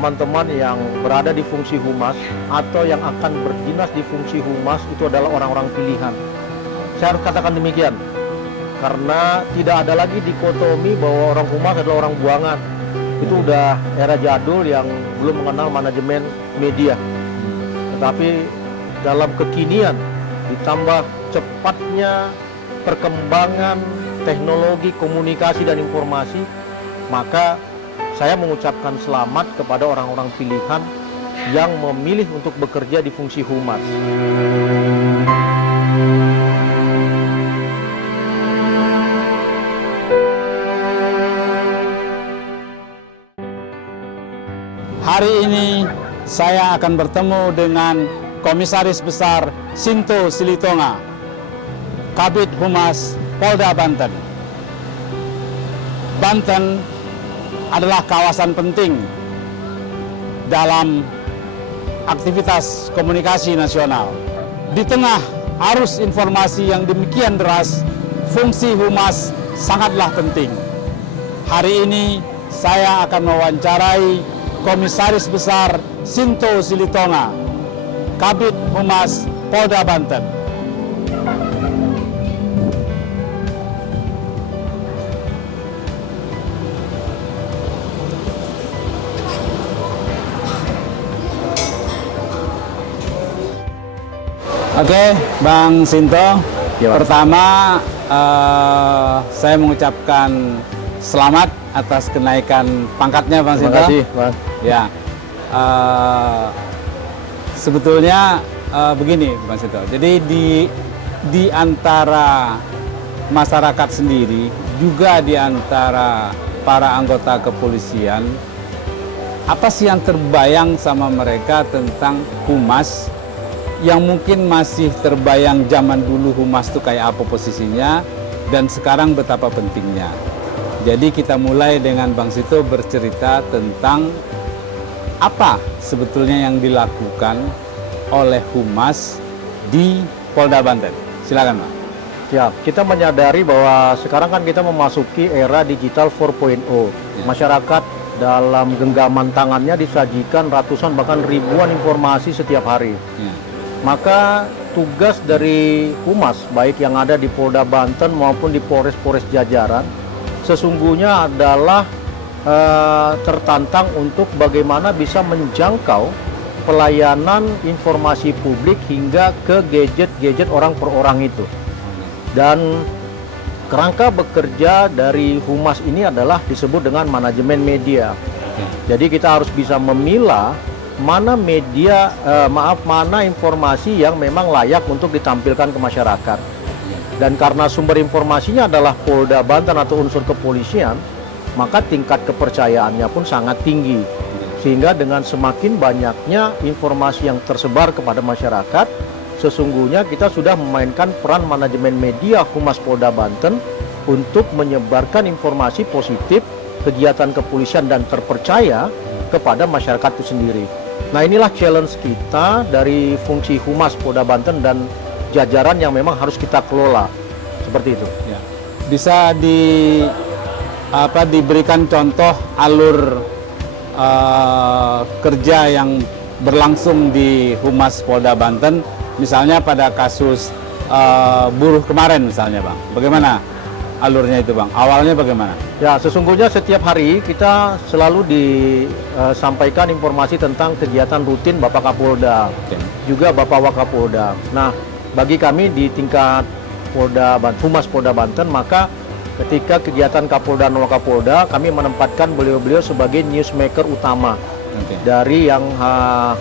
teman-teman yang berada di fungsi humas atau yang akan berdinas di fungsi humas itu adalah orang-orang pilihan. Saya harus katakan demikian, karena tidak ada lagi dikotomi bahwa orang humas adalah orang buangan. Itu udah era jadul yang belum mengenal manajemen media. Tetapi dalam kekinian, ditambah cepatnya perkembangan teknologi komunikasi dan informasi, maka saya mengucapkan selamat kepada orang-orang pilihan yang memilih untuk bekerja di fungsi humas. Hari ini saya akan bertemu dengan Komisaris Besar Sinto Silitonga, Kabid Humas Polda Banten. Banten adalah kawasan penting dalam aktivitas komunikasi nasional. Di tengah arus informasi yang demikian deras, fungsi humas sangatlah penting. Hari ini saya akan mewawancarai Komisaris Besar Sinto Silitonga, Kabid Humas Polda Banten. Oke, Bang Sinto. Ya, pertama saya mengucapkan selamat atas kenaikan pangkatnya, Bang Sinto. Terima kasih, Bang. Ya, sebetulnya begini, Bang Sinto. Jadi di antara masyarakat sendiri, juga di antara para anggota kepolisian, apa sih yang terbayang sama mereka tentang humas? Yang mungkin masih terbayang zaman dulu humas itu kayak apa posisinya, dan sekarang betapa pentingnya. Jadi kita mulai dengan Bang Sinto bercerita tentang apa sebetulnya yang dilakukan oleh humas di Polda Banten. Silakan, Bang. Ya, kita menyadari bahwa sekarang kan kita memasuki era digital 4.0. Ya. Masyarakat dalam genggaman tangannya disajikan ratusan bahkan ribuan informasi setiap hari. Ya. Maka tugas dari humas, baik yang ada di Polda Banten maupun di Polres-Polres jajaran, sesungguhnya adalah tertantang untuk bagaimana bisa menjangkau pelayanan informasi publik hingga ke gadget-gadget orang per orang itu. Dan kerangka bekerja dari humas ini adalah disebut dengan manajemen media. Jadi kita harus bisa memilah mana media, mana informasi yang memang layak untuk ditampilkan ke masyarakat. Dan karena sumber informasinya adalah Polda Banten atau unsur kepolisian, maka tingkat kepercayaannya pun sangat tinggi. Sehingga dengan semakin banyaknya informasi yang tersebar kepada masyarakat, sesungguhnya kita sudah memainkan peran manajemen media Humas Polda Banten untuk menyebarkan informasi positif, kegiatan kepolisian dan terpercaya kepada masyarakat itu sendiri. Nah, inilah challenge kita dari fungsi Humas Polda Banten dan jajaran yang memang harus kita kelola. Seperti itu. Ya. Bisa diberikan contoh alur kerja yang berlangsung di Humas Polda Banten, misalnya pada kasus buruh kemarin misalnya, Bang. Bagaimana alurnya itu, Bang? Awalnya bagaimana? Ya, sesungguhnya setiap hari kita selalu disampaikan informasi tentang kegiatan rutin Bapak Kapolda, juga Bapak Wakapolda. Nah, bagi kami di tingkat Humas Polda Banten, maka ketika kegiatan Kapolda dan Wakapolda, kami menempatkan beliau-beliau sebagai newsmaker utama dari yang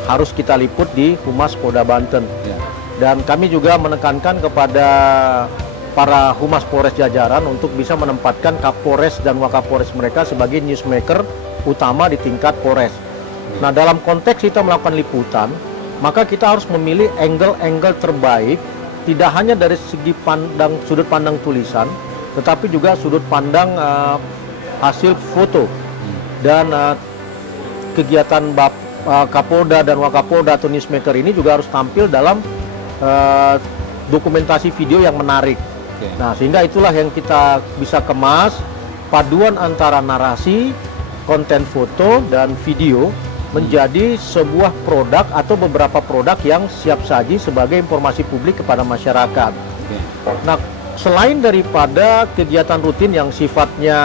harus kita liput di Humas Polda Banten. Dan kami juga menekankan kepada para Humas Polres jajaran untuk bisa menempatkan Kapolres dan Wakapolres mereka sebagai newsmaker utama di tingkat Polres. Nah, dalam konteks kita melakukan liputan, maka kita harus memilih angle-angle terbaik, tidak hanya dari segi sudut pandang tulisan, tetapi juga sudut pandang hasil foto. Dan kegiatan Kapolda dan Wakapolda atau newsmaker ini juga harus tampil dalam dokumentasi video yang menarik. Nah, sehingga itulah yang kita bisa kemas, paduan antara narasi, konten foto, dan video menjadi sebuah produk atau beberapa produk yang siap saji sebagai informasi publik kepada masyarakat. Nah, selain daripada kegiatan rutin yang sifatnya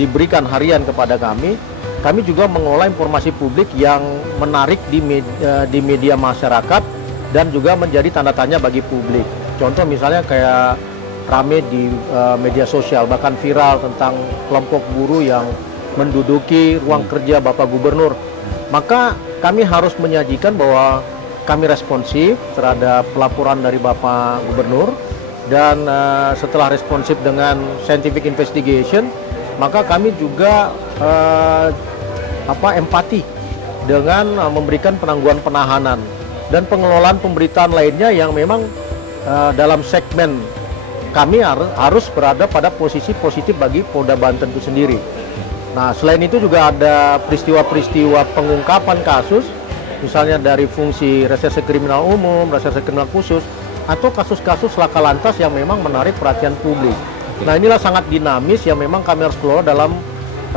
diberikan harian kepada kami juga mengolah informasi publik yang menarik di media masyarakat dan juga menjadi tanda tanya bagi publik. Contoh misalnya kayak rame di media sosial, bahkan viral tentang kelompok buruh yang menduduki ruang kerja Bapak Gubernur. Maka kami harus menyajikan bahwa kami responsif terhadap pelaporan dari Bapak Gubernur, dan setelah responsif dengan scientific investigation, maka kami juga empati dengan memberikan penangguhan penahanan dan pengelolaan pemberitaan lainnya yang memang dalam segmen kami harus berada pada posisi positif bagi Polda Banten itu sendiri. Nah, selain itu juga ada peristiwa-peristiwa pengungkapan kasus, misalnya dari fungsi reserse kriminal umum, reserse kriminal khusus, atau kasus-kasus laka lantas yang memang menarik perhatian publik. Nah, inilah sangat dinamis yang memang kami harus kelola dalam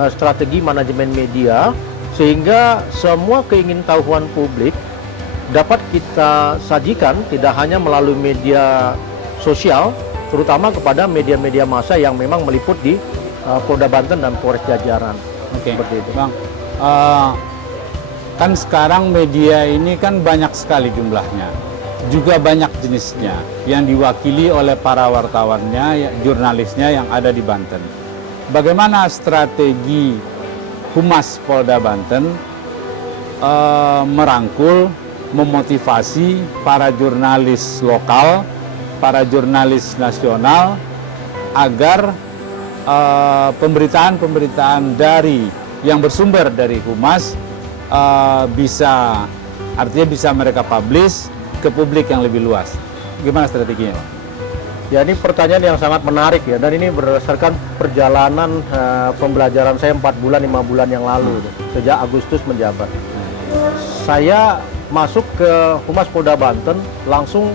strategi manajemen media, sehingga semua keingintahuan publik dapat kita sajikan tidak hanya melalui media sosial, terutama kepada media-media massa yang memang meliput di Polda Banten dan Polres jajaran. Oke, seperti itu. Bang. Kan sekarang media ini kan banyak sekali jumlahnya, juga banyak jenisnya yang diwakili oleh para wartawannya, jurnalisnya yang ada di Banten. Bagaimana strategi Humas Polda Banten merangkul, memotivasi para jurnalis lokal, para jurnalis nasional agar pemberitaan-pemberitaan dari yang bersumber dari Humas bisa mereka publish ke publik yang lebih luas. Gimana strateginya? Ya, ini pertanyaan yang sangat menarik ya, dan ini berdasarkan perjalanan pembelajaran saya 4 bulan 5 bulan yang lalu, sejak Agustus menjabat. Saya masuk ke Humas Polda Banten langsung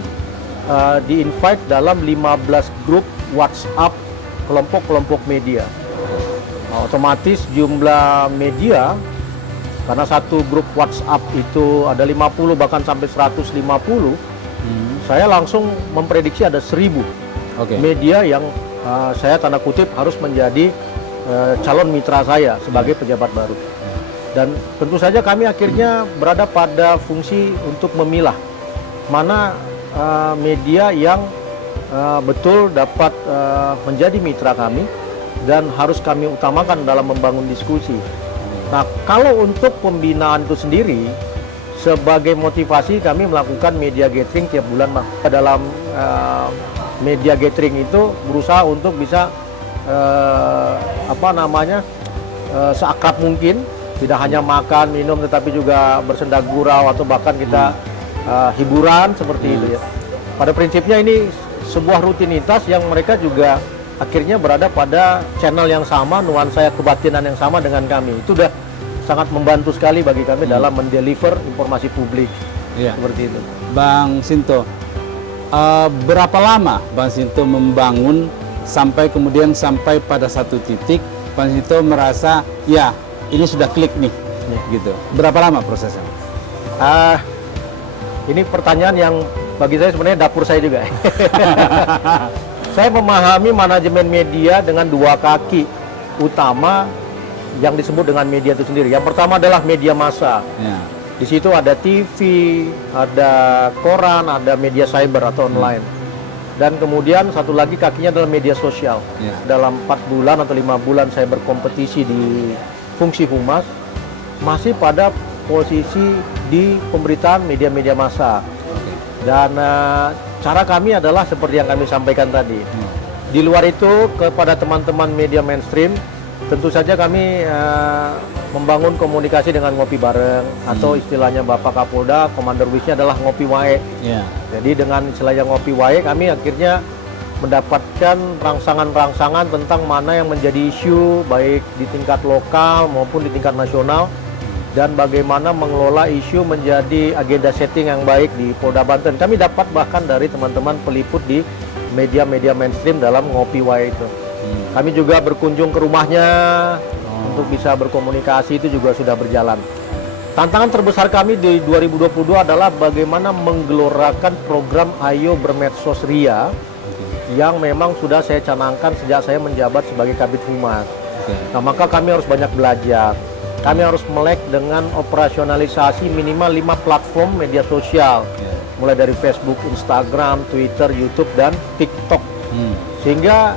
di-invite dalam 15 grup WhatsApp kelompok-kelompok media. Nah, otomatis jumlah media, karena satu grup WhatsApp itu ada 50 bahkan sampai 150, saya langsung memprediksi ada 1000 media yang saya tanda kutip harus menjadi calon mitra saya sebagai pejabat baru. Dan tentu saja kami akhirnya berada pada fungsi untuk memilah mana media yang betul dapat menjadi mitra kami dan harus kami utamakan dalam membangun diskusi. Nah, kalau untuk pembinaan itu sendiri, sebagai motivasi kami melakukan media gathering tiap bulan. Dalam media gathering itu berusaha untuk bisa seakrab mungkin, tidak hanya makan, minum, tetapi juga bersenda gurau atau bahkan kita hiburan seperti itu ya. Pada prinsipnya ini sebuah rutinitas yang mereka juga akhirnya berada pada channel yang sama, nuansa kebatinan yang sama dengan kami. Itu udah sangat membantu sekali bagi kami dalam mendeliver informasi publik. Seperti itu. Bang Sinto, berapa lama Bang Sinto membangun sampai pada satu titik Bang Sinto merasa ya ini sudah klik nih, gitu. Berapa lama prosesnya? Ini pertanyaan yang bagi saya sebenarnya dapur saya juga. Saya memahami manajemen media dengan 2 kaki utama yang disebut dengan media itu sendiri. Yang pertama adalah media massa. Di situ ada TV, ada koran, ada media cyber atau online. Dan kemudian satu lagi kakinya adalah media sosial. Dalam 4 bulan atau 5 bulan saya berkompetisi di fungsi Humas, masih pada posisi di pemberitaan media-media massa. Dan cara kami adalah seperti yang kami sampaikan tadi. Di luar itu, kepada teman-teman media mainstream, tentu saja kami membangun komunikasi dengan ngopi bareng, atau istilahnya Bapak Kapolda, Komander Wisnya adalah ngopi wae. Jadi dengan istilahnya ngopi wae, kami akhirnya mendapatkan rangsangan-rangsangan tentang mana yang menjadi isu, baik di tingkat lokal maupun di tingkat nasional, dan bagaimana mengelola isu menjadi agenda setting yang baik di Polda Banten. Kami dapat bahkan dari teman-teman peliput di media-media mainstream dalam ngopi wae itu. Kami juga berkunjung ke rumahnya untuk bisa berkomunikasi, itu juga sudah berjalan. tantangan terbesar kami di 2022 adalah bagaimana menggelorakan program Ayo Bermedsos Ria yang memang sudah saya canangkan sejak saya menjabat sebagai Kabid Humas. Nah, maka kami harus banyak belajar. Kami harus melek dengan operasionalisasi minimal 5 platform media sosial. Mulai dari Facebook, Instagram, Twitter, YouTube, dan TikTok. Sehingga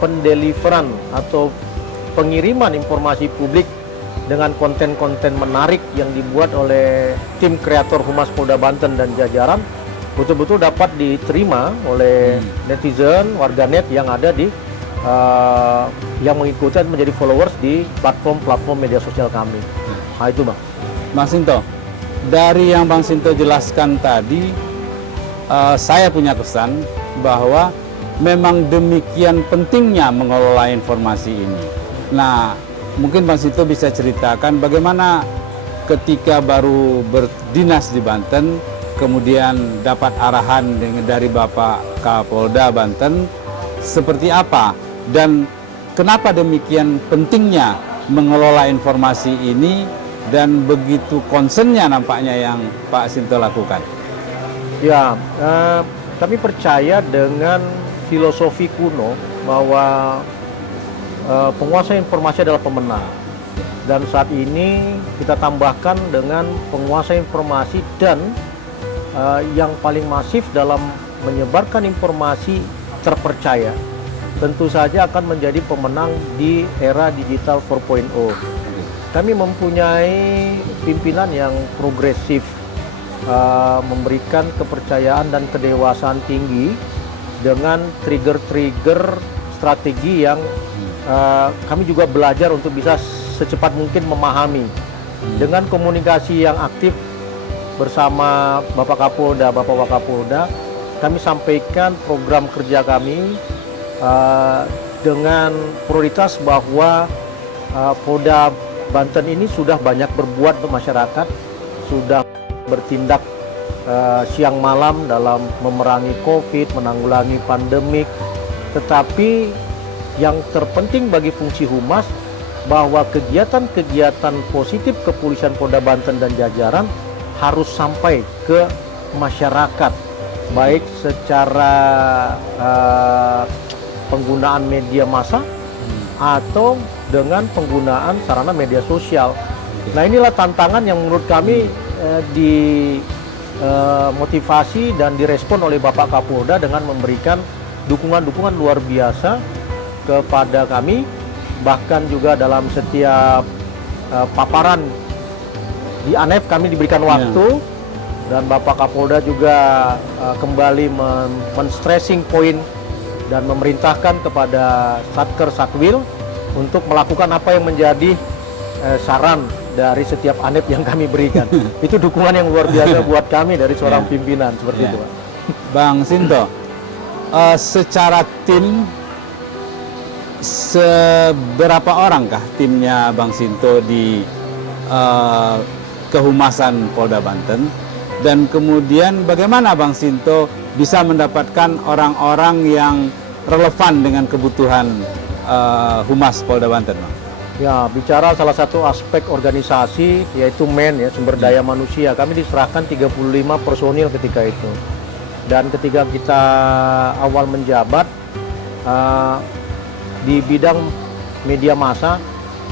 pendeliveran atau pengiriman informasi publik dengan konten-konten menarik yang dibuat oleh tim kreator Humas Polda Banten dan jajaran betul-betul dapat diterima oleh netizen, warganet yang ada di yang mengikuti dan menjadi followers di platform-platform media sosial kami. Nah itu Bang. Bang Sinto, dari yang Bang Sinto jelaskan tadi, saya punya kesan bahwa memang demikian pentingnya mengelola informasi ini. Nah, mungkin Bang Sinto bisa ceritakan bagaimana ketika baru berdinas di Banten, kemudian dapat arahan dari Bapak Kapolda Banten, seperti apa dan kenapa demikian pentingnya mengelola informasi ini dan begitu concernnya nampaknya yang Pak Sinto lakukan. Ya, kami percaya dengan filosofi kuno bahwa penguasa informasi adalah pemenang. Dan saat ini kita tambahkan dengan penguasa informasi dan yang paling masif dalam menyebarkan informasi terpercaya. Tentu saja akan menjadi pemenang di era digital 4.0. Kami mempunyai pimpinan yang progresif, memberikan kepercayaan dan kedewasaan tinggi dengan trigger-trigger strategi yang kami juga belajar untuk bisa secepat mungkin memahami. Dengan komunikasi yang aktif bersama Bapak Kapolda, Bapak Wakapolda, kami sampaikan program kerja kami dengan prioritas bahwa Polda Banten ini sudah banyak berbuat untuk masyarakat, sudah bertindak siang malam dalam memerangi COVID, menanggulangi pandemik. Tetapi yang terpenting bagi fungsi humas bahwa kegiatan-kegiatan positif kepolisian Polda Banten dan jajaran harus sampai ke masyarakat, baik secara penggunaan media massa atau dengan penggunaan sarana media sosial. Nah, inilah tantangan yang menurut kami dimotivasi dan direspon oleh Bapak Kapolda dengan memberikan dukungan-dukungan luar biasa kepada kami, bahkan juga dalam setiap paparan di ANEF kami diberikan waktu, dan Bapak Kapolda juga kembali men-stressing point dan memerintahkan kepada Satker Satwil untuk melakukan apa yang menjadi saran dari setiap ANEF yang kami berikan. Itu dukungan yang luar biasa buat kami dari seorang pimpinan, seperti itu Pak. Bang Sinto, secara tim, seberapa orangkah timnya Bang Sinto di kehumasan Polda Banten, dan kemudian bagaimana Bang Sinto bisa mendapatkan orang-orang yang relevan dengan kebutuhan Humas Polda Banten, Bang? Ya, bicara salah satu aspek organisasi yaitu sumber daya manusia, kami diserahkan 35 personil ketika itu. Dan ketika kita awal menjabat di bidang media massa,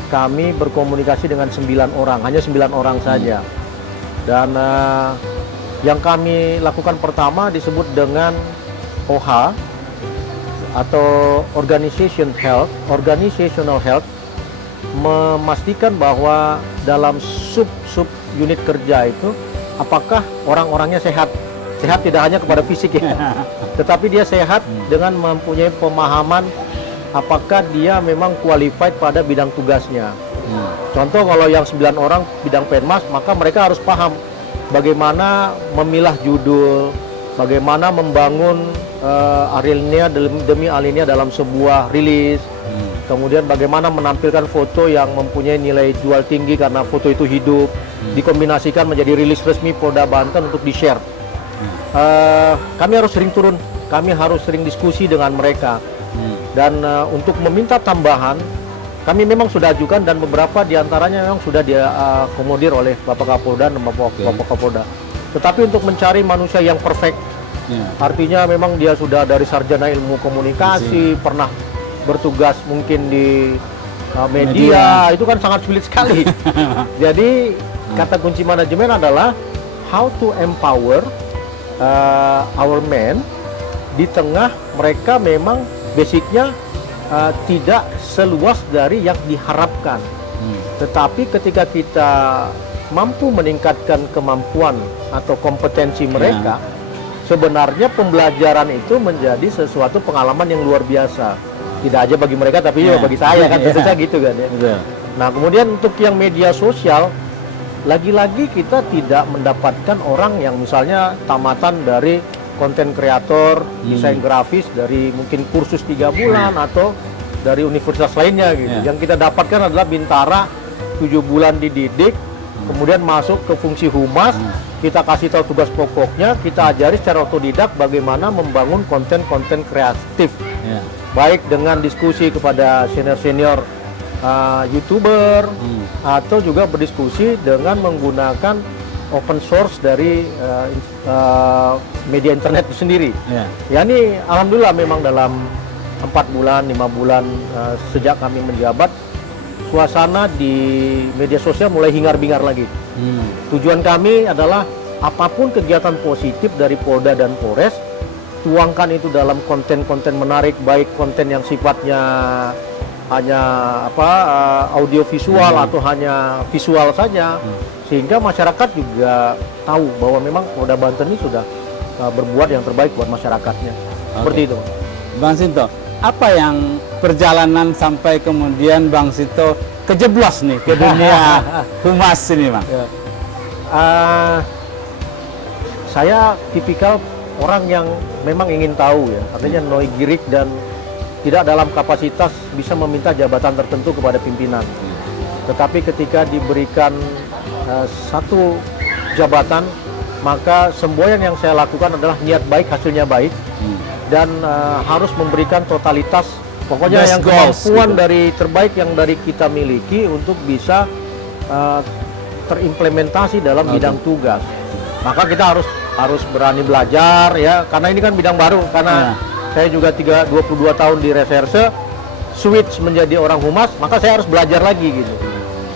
kami berkomunikasi dengan 9 orang, hanya 9 orang saja. Dan yang kami lakukan pertama disebut dengan OH atau Organizational Health, memastikan bahwa dalam sub unit kerja itu apakah orang-orangnya sehat. Sehat tidak hanya kepada fisik ya, tetapi dia sehat dengan mempunyai pemahaman apakah dia memang qualified pada bidang tugasnya. Contoh kalau yang 9 orang bidang penmas, maka mereka harus paham bagaimana memilah judul, bagaimana membangun alinea demi alinea dalam sebuah rilis, kemudian bagaimana menampilkan foto yang mempunyai nilai jual tinggi karena foto itu hidup, dikombinasikan menjadi rilis resmi Polda Banten untuk di-share. Kami harus sering turun, kami harus sering diskusi dengan mereka. Dan untuk meminta tambahan, kami memang sudah ajukan dan beberapa diantaranya memang sudah diakomodir oleh Bapak Kapolda dan Bapak Kapolda. Tetapi untuk mencari manusia yang perfect, artinya memang dia sudah dari sarjana ilmu komunikasi, pernah bertugas mungkin di media, itu kan sangat sulit sekali. Jadi kata kunci manajemen adalah how to empower our men di tengah mereka memang basicnya tidak seluas dari yang diharapkan. Tetapi ketika kita mampu meningkatkan kemampuan atau kompetensi mereka, sebenarnya pembelajaran itu menjadi sesuatu pengalaman yang luar biasa. Tidak aja bagi mereka, tapi juga bagi saya kan, tentu saja gitu kan ya. Nah, kemudian untuk yang media sosial, lagi-lagi kita tidak mendapatkan orang yang misalnya tamatan dari konten kreator, desain grafis dari mungkin kursus 3 bulan atau dari universitas lainnya gitu. Yang kita dapatkan adalah bintara 7 bulan dididik, kemudian masuk ke fungsi humas, kita kasih tahu tugas pokoknya, kita ajari secara otodidak bagaimana membangun konten-konten kreatif. Baik dengan diskusi kepada senior-senior YouTuber atau juga berdiskusi dengan menggunakan open source dari media internet itu sendiri. Ya ini alhamdulillah memang dalam 4 bulan, 5 bulan sejak kami menjabat, suasana di media sosial mulai hingar-bingar lagi. Tujuan kami adalah apapun kegiatan positif dari Polda dan Polres, tuangkan itu dalam konten-konten menarik, baik konten yang sifatnya hanya audio visual atau hanya visual saja, sehingga masyarakat juga tahu bahwa memang Polda Banten ini sudah berbuat yang terbaik buat masyarakatnya. Seperti itu. Bang Sinto, apa yang perjalanan sampai kemudian Bang Sinto kejeblos nih ke dunia humas ini, Bang? Saya tipikal orang yang memang ingin tahu ya, artinya noigirik dan tidak dalam kapasitas bisa meminta jabatan tertentu kepada pimpinan. Tetapi ketika diberikan satu jabatan, maka semboyan yang saya lakukan adalah niat baik, hasilnya baik, dan harus memberikan totalitas, pokoknya yang kemampuan gitu, dari terbaik yang dari kita miliki untuk bisa terimplementasi dalam bidang tugas. Maka kita harus berani belajar ya, karena ini kan bidang baru, karena saya juga 22 tahun di reserse, switch menjadi orang humas, maka saya harus belajar lagi gitu.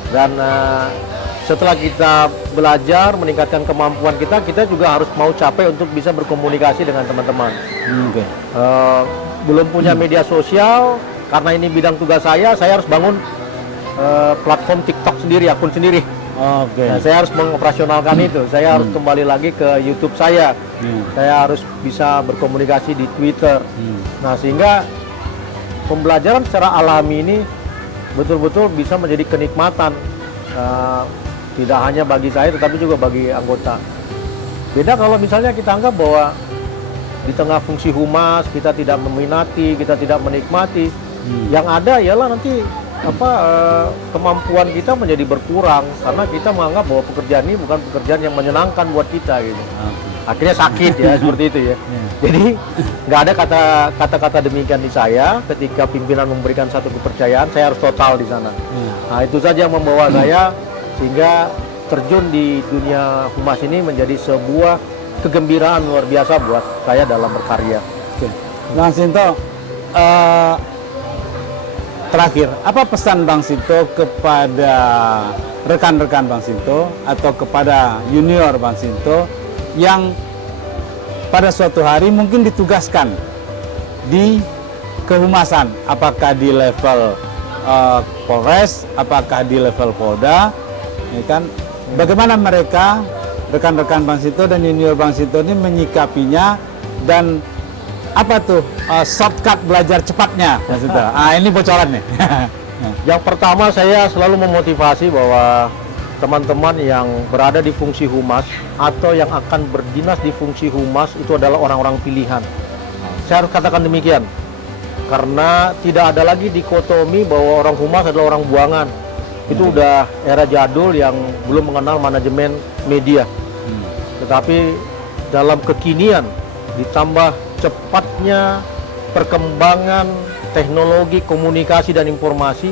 Dan setelah kita belajar, meningkatkan kemampuan kita juga harus mau capek untuk bisa berkomunikasi dengan teman-teman. Belum punya media sosial, karena ini bidang tugas saya harus bangun platform TikTok sendiri, akun sendiri. Nah, saya harus mengoperasionalkan itu. Saya harus kembali lagi ke YouTube saya. Saya harus bisa berkomunikasi di Twitter. Nah, sehingga pembelajaran secara alami ini betul-betul bisa menjadi kenikmatan. Tidak hanya bagi saya, tetapi juga bagi anggota. Beda kalau misalnya kita anggap bahwa di tengah fungsi humas kita tidak meminati, kita tidak menikmati. Yang ada ialah nanti kemampuan kita menjadi berkurang karena kita menganggap bahwa pekerjaan ini bukan pekerjaan yang menyenangkan buat kita gitu. Akhirnya sakit ya seperti itu ya. Jadi nggak ada kata-kata demikian di saya. Ketika pimpinan memberikan satu kepercayaan, saya harus total di sana. Nah, itu saja yang membawa saya sehingga terjun di dunia humas ini menjadi sebuah kegembiraan luar biasa buat saya dalam berkarya. Bang Sinto, terakhir, apa pesan Bang Sinto kepada rekan-rekan Bang Sinto atau kepada junior Bang Sinto yang pada suatu hari mungkin ditugaskan di kehumasan, apakah di level Polres, apakah di level Polda, ya kan? Bagaimana mereka, rekan-rekan Bang Sinto dan junior Bang Sinto ini menyikapinya, dan apa tuh shortcut belajar cepatnya, Bang Sinto? Ini bocoran nih. Yang pertama, saya selalu memotivasi bahwa teman-teman yang berada di fungsi humas atau yang akan berdinas di fungsi humas itu adalah orang-orang pilihan. Saya harus katakan demikian, karena tidak ada lagi dikotomi bahwa orang humas adalah orang buangan. Itu udah era jadul yang belum mengenal manajemen media. Tetapi dalam kekinian ditambah cepatnya perkembangan teknologi komunikasi dan informasi,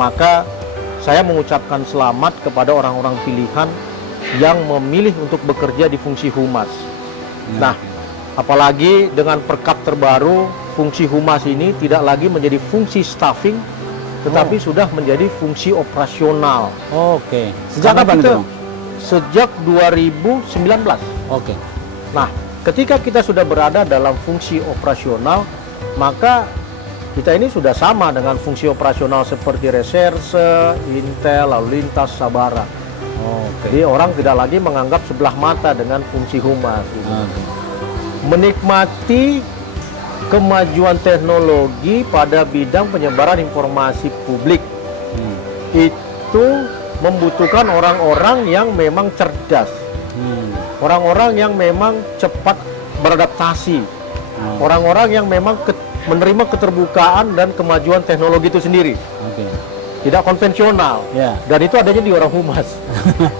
Maka saya mengucapkan selamat kepada orang-orang pilihan yang memilih untuk bekerja di fungsi humas. Nah, apalagi dengan perkap terbaru, fungsi humas ini tidak lagi menjadi fungsi staffing, tetapi sudah menjadi fungsi operasional. Oke. Sejak Karena kapan kita- itu? Sejak 2019. Oke. Nah, ketika kita sudah berada dalam fungsi operasional, maka kita ini sudah sama dengan fungsi operasional seperti reserse, intel, lalu lintas, sabara. Oke. Jadi orang tidak lagi menganggap sebelah mata dengan fungsi humas. gitu. Oke. Menikmati kemajuan teknologi pada bidang penyebaran informasi publik Hmm. itu membutuhkan orang-orang yang memang cerdas, Hmm. orang-orang yang memang cepat beradaptasi, Oh, orang-orang yang memang menerima keterbukaan dan kemajuan teknologi itu sendiri, Oke. tidak konvensional. Ya. Dan itu adanya di orang humas,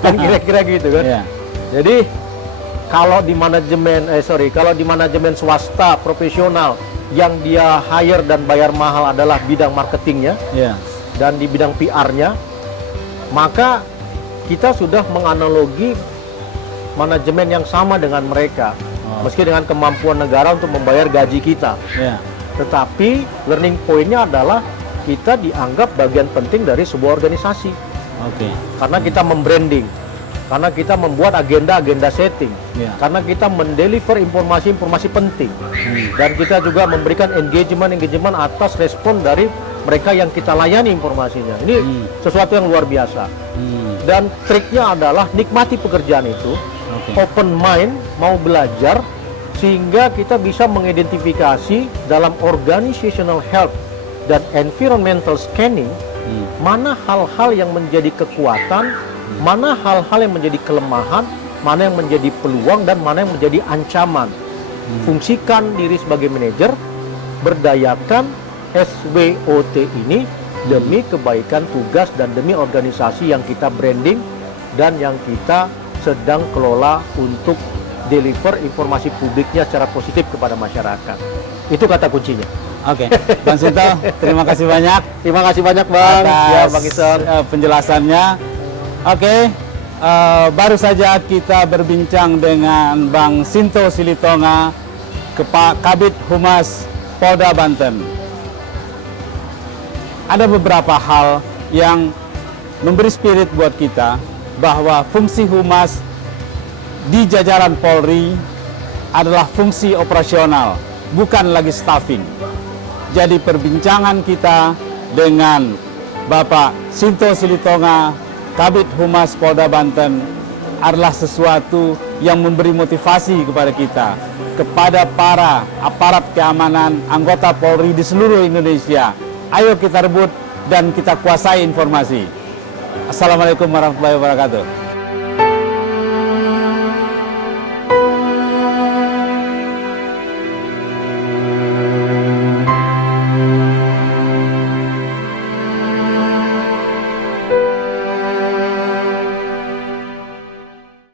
kan kira-kira gitu kan. Ya. Jadi kalau di manajemen swasta profesional yang dia hire dan bayar mahal adalah bidang marketingnya Ya. dan di bidang PR-nya, maka kita sudah menganalogi manajemen yang sama dengan mereka, Oh. meski dengan kemampuan negara untuk membayar gaji kita. Ya. Tetapi learning point-nya adalah kita dianggap bagian penting dari sebuah organisasi Oke. karena kita membranding, karena kita membuat agenda-agenda setting, Ya. karena kita mendeliver informasi-informasi penting, dan kita juga memberikan engagement atas respon dari mereka yang kita layani informasinya. Ini sesuatu yang luar biasa. Hmm. Dan triknya adalah nikmati pekerjaan itu, Oke. open mind, mau belajar, sehingga kita bisa mengidentifikasi dalam organizational health dan environmental scanning Hmm. mana hal-hal yang menjadi kekuatan, mana hal-hal yang menjadi kelemahan, mana yang menjadi peluang, dan mana yang menjadi ancaman. Fungsikan diri sebagai manajer, berdayakan SWOT ini demi kebaikan tugas dan demi organisasi yang kita branding dan yang kita sedang kelola untuk deliver informasi publiknya secara positif kepada masyarakat. Itu kata kuncinya. Oke, Bang Sinto, terima kasih banyak Terima kasih banyak Bang. atas Ya Bang Ison. penjelasannya. Oke, baru saja kita berbincang dengan Bang Sinto Silitonga, Kabid Humas Polda Banten. Ada beberapa hal yang memberi spirit buat kita bahwa fungsi humas di jajaran Polri adalah fungsi operasional, bukan lagi staffing. Jadi perbincangan kita dengan Bapak Sinto Silitonga, Kabid Humas Polda Banten adalah sesuatu yang memberi motivasi kepada kita, kepada para aparat keamanan anggota Polri di seluruh Indonesia. Ayo kita rebut dan kita kuasai informasi. Assalamualaikum warahmatullahi wabarakatuh.